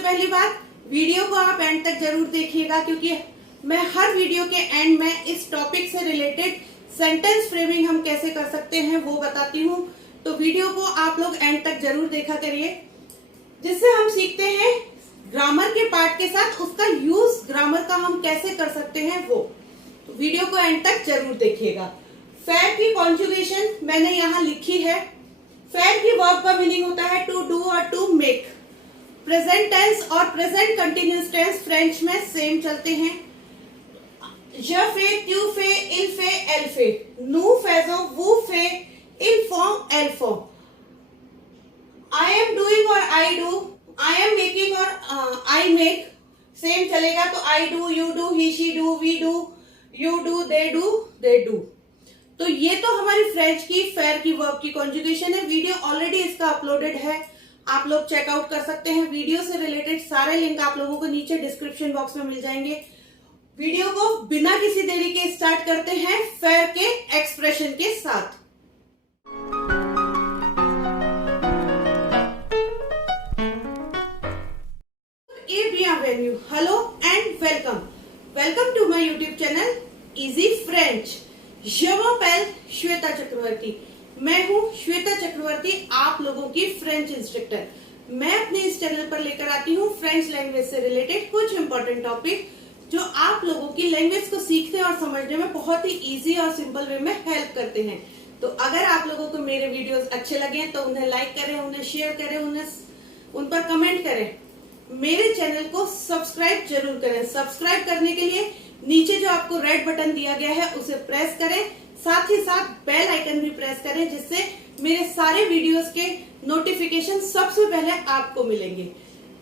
पहली बात, वीडियो को आप एंड तक जरूर देखिएगा क्योंकि मैं हर वीडियो के एंड में इस टॉपिक से रिलेटेड सेंटेंस फ्रेमिंग हम कैसे कर सकते हैं वो बताती हूँ। तो वीडियो को आप लोग एंड तक जरूर देखा करिए, जिससे हम सीखते हैं ग्रामर के पार्ट के साथ उसका यूज ग्रामर का हम कैसे कर सकते हैं वो। तो वीडियो को एंड तक जरूर देखिएगा। फेयर की कॉन्जुगेशन मैंने यहाँ लिखी है। फेयर की वर्ब का मीनिंग होता है टू डू और टू मेक। प्रेजेंट टेंस और प्रेजेंट कंटिन्यूस टेंस फ्रेंच में सेम चलते हैं। je fais, tu fais, il fait, elle fait, nous faisons, vous faites, ils font, elles font। I am doing और I do, I am making और I make same चलेगा। तो I do, you do, he she do, we do, you do, they do। तो ये तो हमारी French की fair की वर्ब की कॉन्जुगेशन है। वीडियो ऑलरेडी इसका अपलोडेड है, आप लोग चेकआउट कर सकते हैं। वीडियो से रिलेटेड सारे लिंक आप लोगों को नीचे डिस्क्रिप्शन बॉक्स में मिल जाएंगे। वीडियो को बिना किसी देरी के स्टार्ट करते हैं फेयर के एक्सप्रेशन के साथ। Hello and welcome to my YouTube channel easy French. Je m'appelle Shweta Chakraborty. मैं हूँ श्वेता चक्रवर्ती, आप लोगों की फ्रेंच इंस्ट्रक्टर। मैं अपने इस चैनल पर लेकर आती हूँ फ्रेंच लैंग्वेज से रिलेटेड कुछ इंपॉर्टेंट टॉपिक जो आप लोगों की लैंग्वेज को सीखने और समझने में बहुत ही इजी और सिंपल वे में हेल्प करते हैं। तो अगर आप लोगों को मेरे वीडियोस अच्छे लगे तो उन्हें लाइक करें, उन्हें शेयर करें, उन पर कमेंट करें। मेरे चैनल को सब्सक्राइब जरूर करें। सब्सक्राइब करने के लिए नीचे जो आपको रेड बटन दिया गया है उसे प्रेस करें, साथ ही साथ बेल आइकन भी प्रेस करें, जिससे मेरे सारे वीडियोस के नोटिफिकेशन सबसे पहले आपको मिलेंगे।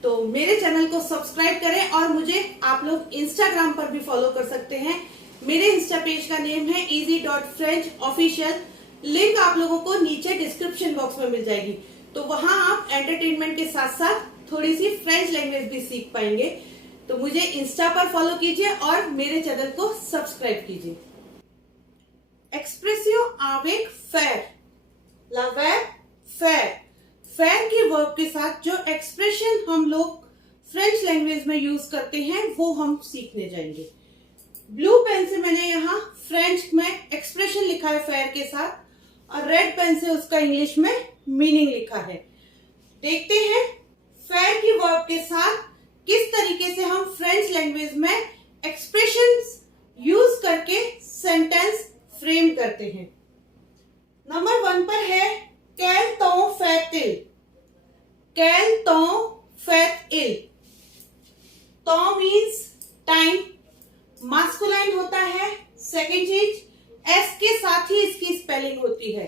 तो मेरे चैनल को सब्सक्राइब करें और मुझे आप लोग इंस्टाग्राम पर भी फॉलो कर सकते हैं। मेरे इंस्टा पेज का नेम है easy.frenchofficial। लिंक आप लोगों को नीचे डिस्क्रिप्शन बॉक्स में मिल जाएगी। तो वहां आप एंटरटेनमेंट के साथ साथ थोड़ी सी फ्रेंच लैंग्वेज भी सीख पाएंगे। तो मुझे इंस्टा पर फॉलो कीजिए और मेरे चैनल को सब्सक्राइब कीजिए। एक्सप्रेसियो avec faire, la verbe faire। Fair की वर्ब के साथ जो एक्सप्रेशन हम लोग फ्रेंच लैंग्वेज में यूज करते हैं वो हम सीखने जाएंगे। ब्लू पेन से मैंने यहाँ फ्रेंच में एक्सप्रेशन लिखा है फेयर के साथ, और रेड पेन से उसका इंग्लिश में मीनिंग लिखा है। देखते हैं फेयर की वर्ब के साथ किस तरीके से हम फ्रेंच लैंग्वेज में एक्सप्रेशंस यूज करके सेंटेंस फ्रेम करते हैं। नंबर 1 पर है quel temps fait-il। quel temps fait-il। temps means time, masculine होता है। सेकेंड चीज एस के साथ ही इसकी स्पेलिंग होती है।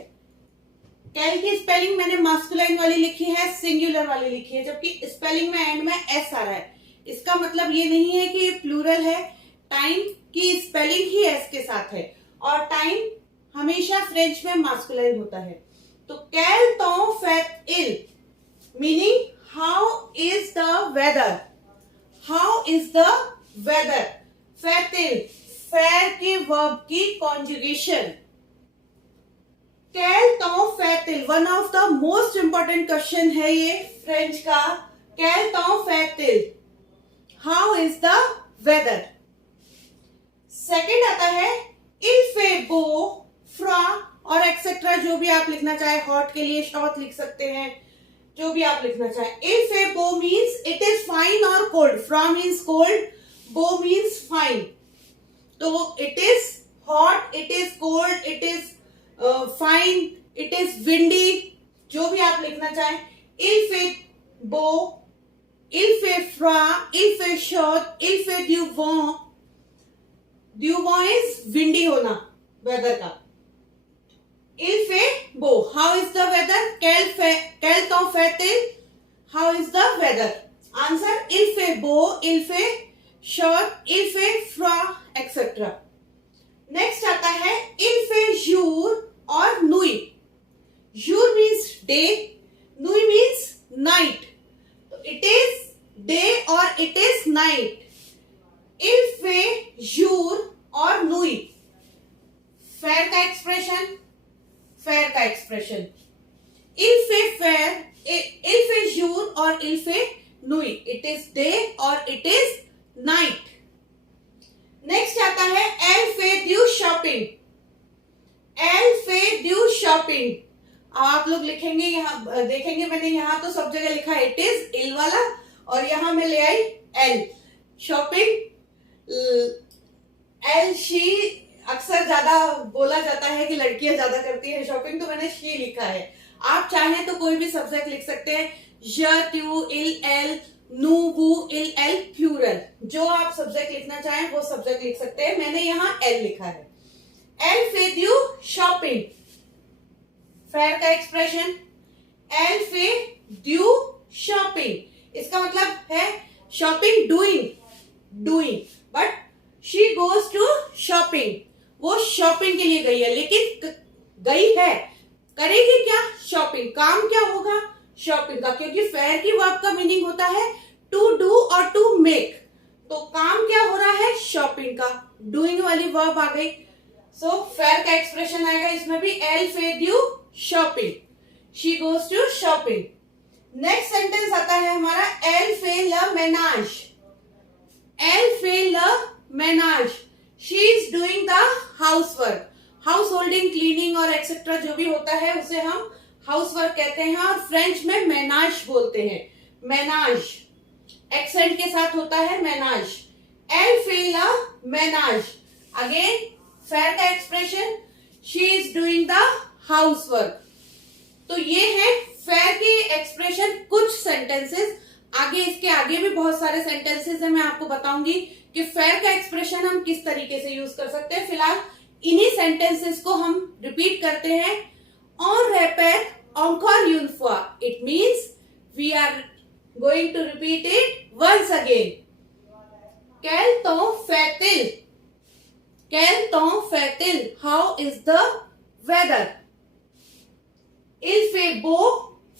कैल की स्पेलिंग मैंने मास्कुलाइन वाली लिखी है, सिंगुलर वाली लिखी है, जबकि स्पेलिंग में एंड में एस आ रहा है। इसका मतलब ये नहीं है कि ये प्लूरल है। टाइम की स्पेलिंग ही एस के साथ है और टाइम हमेशा फ्रेंच में मास्कुलाइन होता है। तो quel temps fait-il meaning how is the weather. How is the weather. fait-il फेयर की वर्ब की conjugation. quel temps fait-il one of the most important question है ये फ्रेंच का। quel temps fait-il हाउ इज द वेदर। सेकेंड आता है il fait beau, froid और एक्सेट्रा, जो भी आप लिखना चाहे। हॉट के लिए शॉट लिख सकते हैं, जो भी आप लिखना चाहे। il fait beau means it is fine or cold। from means cold, beau means fine। तो it is hot, it is cold, it is fine, it is windy, जो भी आप लिखना चाहे। il fait beau, il fait froid, il fait chaud, il fait du vent। du vent is windy होना weather का। il fait beau, how is the weather। quel temps fait-il how is the weather। Answer il fait beau, il fait chaud, il fait froid, etc। Next आता है il fait jour और nuit। jour means day, nuit means night। तो it is day और it is night। il fait jour और nuit। फेयर का expression, फेयर il fait faire, il fait jour और il fait नुई, इट इज डे और इट इज नाइट। नेक्स्ट आता है एल फे ड्यू शॉपिंग। एल फे ड्यू शॉपिंग, आप लोग लिखेंगे, यहाँ देखेंगे मैंने यहाँ तो सब जगह लिखा है इट इज इल वाला, और यहां मैं ले I L shopping. L she अक्सर ज्यादा बोला जाता है कि लड़कियां ज्यादा करती है शॉपिंग, तो मैंने शी लिखा है। आप चाहें तो कोई भी सब्जेक्ट लिख सकते हैं, य ट्यू इल एल नू वू इल एल प्लूरल, जो आप सब्जेक्ट लिखना चाहें वो सब्जेक्ट लिख सकते हैं। मैंने यहाँ एल लिखा है। एल फे ड्यू शॉपिंग, फेयर का एक्सप्रेशन एल फे ड्यू शॉपिंग, इसका मतलब है shopping doing, but she goes to shopping, वो शॉपिंग के लिए गई है, लेकिन गई है, करेगी क्या? शॉपिंग। काम क्या होगा? शॉपिंग का, क्योंकि फेयर की वर्ब का मीनिंग होता है टू डू और टू मेक, तो काम क्या हो रहा है? शॉपिंग का, डूइंग वाली वर्ब आ गई, सो फेयर का एक्सप्रेशन आएगा इसमें भी, एल फे ड्यू shopping, she goes to shopping. Next sentence आता है हमारा एल फे ल मेनाज। एल फे ल Menaz, she is doing the house work. House holding, cleaning और एक्सेट्रा जो भी होता है उसे हम हाउस वर्क कहते हैं, और फ्रेंच में मेनाज बोलते हैं। मेनाज एक्सेंट के साथ होता है मेनाज। एल फे ल मेनाज, अगेन फेयर का expression, she is doing the house work. तो ये है फेयर के एक्सप्रेशन कुछ सेंटेंसेस। आगे इसके आगे भी बहुत सारे सेंटेंसेस है, मैं आपको बताऊंगी कि फेयर का एक्सप्रेशन हम किस तरीके से यूज कर सकते हैं। फिलहाल इन्हीं सेंटेंसेस को हम रिपीट करते हैं। On répète encore une fois, it means we are going to repeat it once again. Quel temps fait-il? Quel temps fait-il? How is the weather? Il fait beau,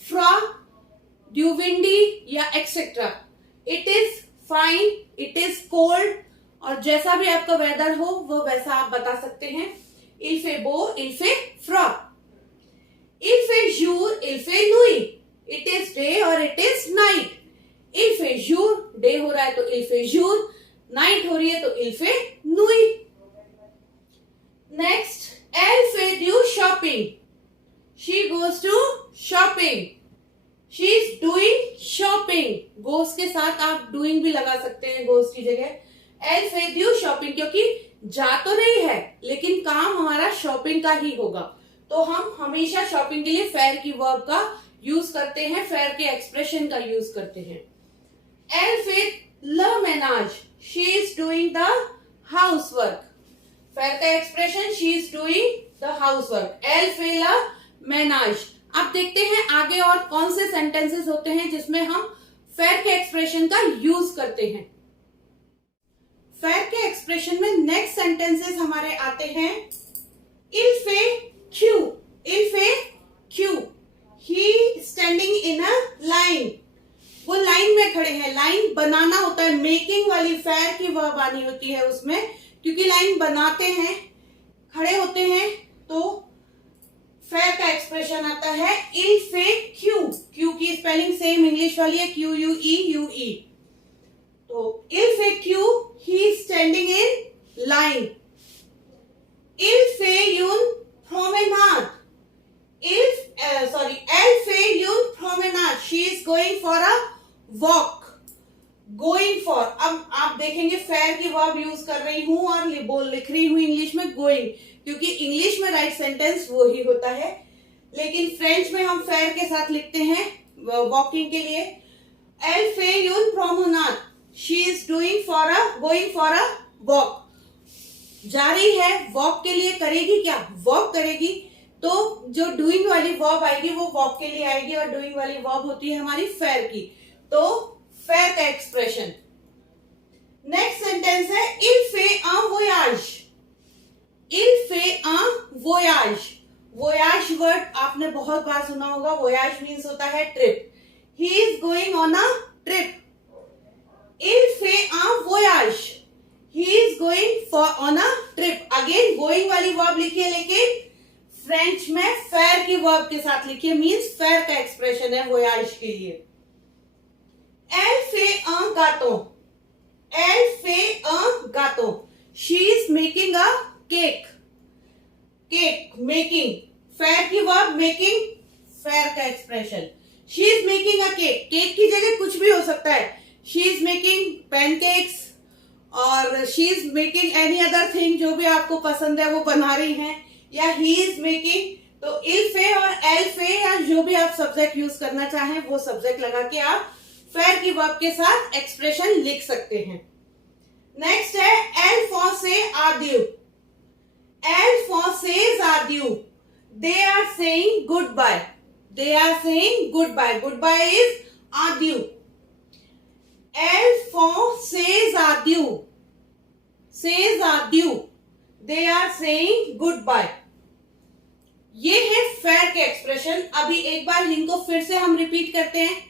froid, du windy या etc. It is fine, it is cold, और जैसा भी आपका weather हो वो वैसा आप बता सकते हैं। Il fait beau, il fait froid. Il fait jour, il fait nuit. It is day और it is night. Il fait jour, day हो रहा है तो il fait jour, night हो रही है तो il fait nuit. Next, elle fait du shopping. She goes to shopping. She is doing shopping. Goes के साथ आप doing भी लगा सकते हैं goes की जगह। Elle fait du shopping, क्योंकि जा तो नहीं है लेकिन काम हमारा शॉपिंग का ही होगा, तो हम हमेशा शॉपिंग के लिए फेयर की वर्ब का यूज करते हैं, फेयर के एक्सप्रेशन का यूज करते हैं। Elle fait le ménage. She is doing the housework. Fair का expression, she is doing the housework. Elle fait le ménage. अब देखते हैं आगे और कौन से सेंटेंसेस होते हैं जिसमें हम फेयर के एक्सप्रेशन का यूज करते हैं। फेयर के एक्सप्रेशन में नेक्स्ट सेंटेंसेस हमारे आते हैं il fait Q. Il fait Q. He standing in a line. वो लाइन में खड़े हैं। लाइन बनाना होता है, मेकिंग वाली फेयर की वर्ब आनी होती है उसमें, क्योंकि लाइन बनाते हैं, खड़े होते हैं, तो फेयर का एक्सप्रेशन आता है il fait Q. Q की स्पेलिंग सेम इंग्लिश वाली है, QUE. तो il fait Q. He is standing in line. Il fait une promenade. Elle fait une promenade. She is going for a walk. Going for, अब आप देखेंगे fair की verb use कर रही हूं और लिख रही हूं इंग्लिश में going, क्योंकि इंग्लिश में राइट सेंटेंस वो ही होता है, लेकिन फ्रेंच में हम फेयर के साथ लिखते हैं वॉकिंग के लिए। Elle fait une promenade. She is going for a walk. जा रही है वॉक के लिए, करेगी क्या? वॉक करेगी, तो जो डूइंग वाली वर्ब आएगी वो वॉक के लिए आएगी, और डूइंग वाली वर्ब होती है हमारी फेयर की, तो फेयर का एक्सप्रेशन। नेक्स्ट सेंटेंस है il fait un voyage. Il fait un voyage. voyage word आपने बहुत बार सुना होगा। voyage मीन्स होता है trip. He is going on a trip. Il fait un voyage. He is going on a trip. Again going वाली verb लिखिए, लेकिन French में फेयर की वर्ब के साथ लिखिए, मीन्स फेयर का एक्सप्रेशन है voyage के लिए। Elle un gâteau. Elle fait un gâteau. She is making a cake. Cake, making. Faire की verb making, faire का expression. She is making a cake. Cake की जगह कुछ भी हो सकता है. She is making pancakes और she is making any other thing जो भी आपको पसंद है वो बना रही हैं. या he is making. तो il fait और elle fait या जो भी आप सब्जेक्ट यूज करना चाहें वो सब्जेक्ट लगा के आप फेयर की वर्ब के साथ एक्सप्रेशन लिख सकते हैं. नेक्स्ट है elle fait adieu. Elle fait adieu. They are saying goodbye. They are saying goodbye. Goodbye is adieu. Elle fait adieu. Says adieu. They are saying goodbye. ये है फेयर के एक्सप्रेशन. अभी एक बार इनको फिर से हम रिपीट करते हैं.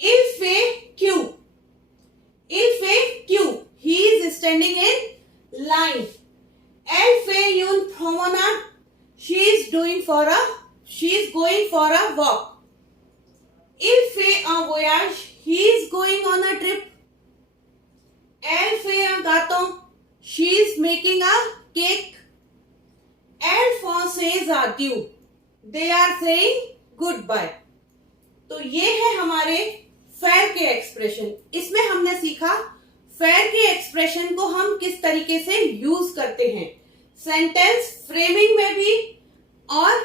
Il fait Q. Il fait Q. He is standing in line. Elle fait une promenade. She is going for a walk. Il fait un voyage. He is going on a trip. Elle fait un gâteau. She is making a cake. Elle fait adieu. They are saying goodbye. तो ये है हमारे fair के expression. इसमें हमने सीखा fair के expression को हम किस तरीके से यूज करते हैं सेंटेंस फ्रेमिंग में भी और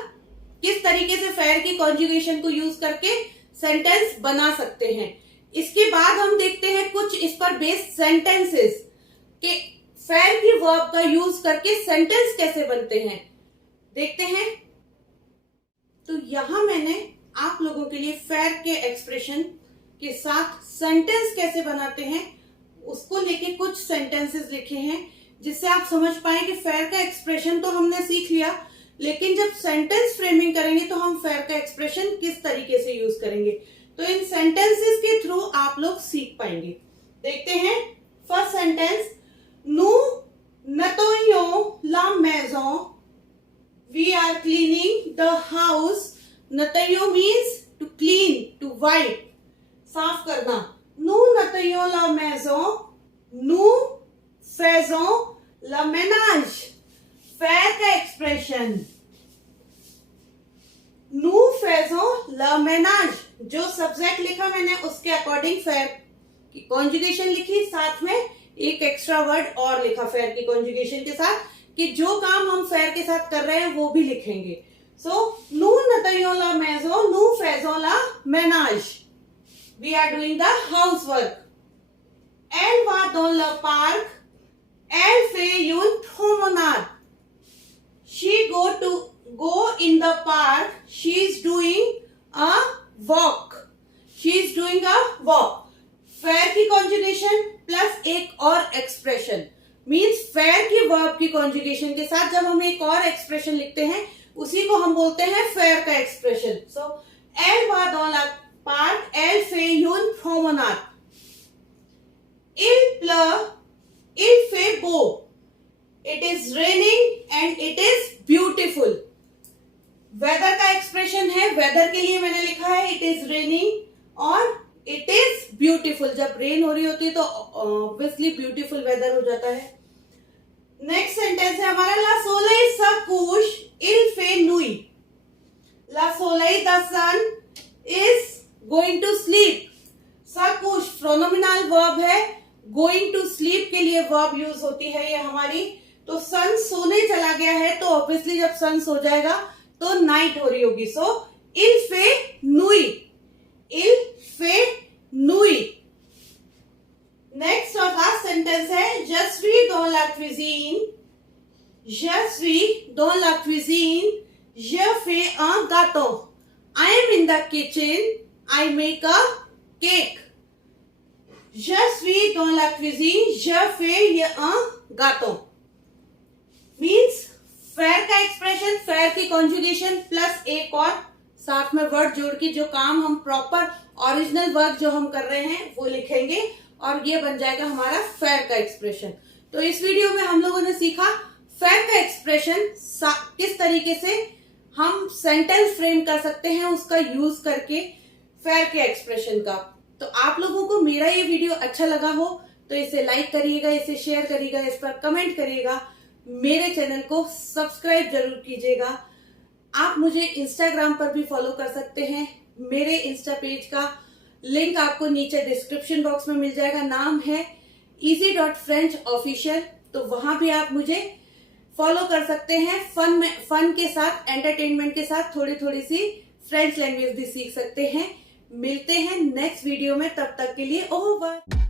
किस तरीके से फेयर की कॉन्जुगेशन को यूज करके सेंटेंस बना सकते हैं. इसके बाद हम देखते हैं कुछ इस पर बेस्ड सेंटेंसेस कि फेयर की वर्ब का यूज करके सेंटेंस कैसे बनते हैं. देखते हैं. तो यहां मैंने आप लोगों के लिए फेयर के एक्सप्रेशन के साथ सेंटेंस कैसे बनाते हैं उसको लेके कुछ सेंटेंसेस लिखे हैं जिससे आप समझ पाए कि फेयर का एक्सप्रेशन तो हमने सीख लिया लेकिन जब सेंटेंस फ्रेमिंग करेंगे तो हम फेयर का एक्सप्रेशन किस तरीके से यूज करेंगे. तो इन सेंटेंसेस के थ्रू आप लोग सीख पाएंगे. देखते हैं. First sentence. Nous nettoyons la maison. We are cleaning the house. Nettoyer means to clean, to wipe. साफ करना. Nous nettoyons la maison. Nous faisons le ménage. Faire का expression. Nous faisons le ménage. जो subject लिखा मैंने उसके according fair की conjugation लिखी. साथ में एक एक्स्ट्रा वर्ड और लिखा फेयर की कॉन्जुगेशन के साथ कि जो काम हम फेयर के साथ कर रहे हैं वो भी लिखेंगे. सो nous nettoyons la maison. Nous faisons le ménage. We are doing the housework. Elle va dans le parc. Elle fait une promenade. She go in the park. She is doing a walk. She is doing a walk. Fair की conjugation plus एक और expression means fair की verb की conjugation के साथ जब हम एक और एक्सप्रेशन लिखते हैं उसी को हम बोलते हैं फेयर का expression. So elle va dans le parc. Elle fait une promenade. Il pleut. Il fait beau. It is raining and it is beautiful. Weather का एक्सप्रेशन है. वेदर के लिए मैंने लिखा है it is raining और it is beautiful. जब rain हो रही होती है तो ऑब्वियसली ब्यूटीफुल वेदर हो जाता है. नेक्स्ट सेंटेंस है हमारा. La soleil se couche. Il fait nuit. La soleil, the sun is going to sleep. Se couche pronominal verb है. Going to sleep के लिए वर्ब यूज होती है ये हमारी. तो सन सोने चला गया है तो ऑब्वियसली जब सन सो जाएगा तो नाइट हो रही होगी. सो il fait nuit. Il fait nuit. Next और लास्ट सेंटेंस है. Je suis dans la cuisine. Je suis dans la cuisine. Je fais un gâteau. I am in the kitchen. I make a cake. Je suis dans la cuisine. Je fais un gâteau. Means fair का expression fair की conjugation plus एक और साथ में word जोड़ के जो काम हम प्रॉपर ओरिजिनल वर्क जो हम कर रहे हैं वो लिखेंगे और ये बन जाएगा हमारा फेयर का एक्सप्रेशन. तो इस वीडियो में हम लोगों ने सीखा फेयर का एक्सप्रेशन किस तरीके से हम सेंटेंस फ्रेम कर सकते हैं उसका यूज करके फेयर के एक्सप्रेशन का. तो आप लोगों को मेरा ये वीडियो अच्छा लगा हो तो इसे लाइक करिएगा, इसे शेयर करिएगा, इस पर कमेंट करिएगा, मेरे चैनल को सब्सक्राइब जरूर कीजिएगा। आप मुझे इंस्टाग्राम पर भी फॉलो कर सकते हैं। मेरे इंस्टा पेज का लिंक आपको नीचे डिस्क्रिप्शन बॉक्स में मिल जाएगा। नाम है easy.french official। तो वहां भी आप मुझे फॉलो कर सकते हैं। फन के साथ, एंटरटेनमेंट के साथ थोड़ी थोड़ी सी फ्रेंच लैंग्वेज भी सीख सकते हैं। मिलते हैं नेक्स्ट वीडियो में, तब तक के लिए ओवर।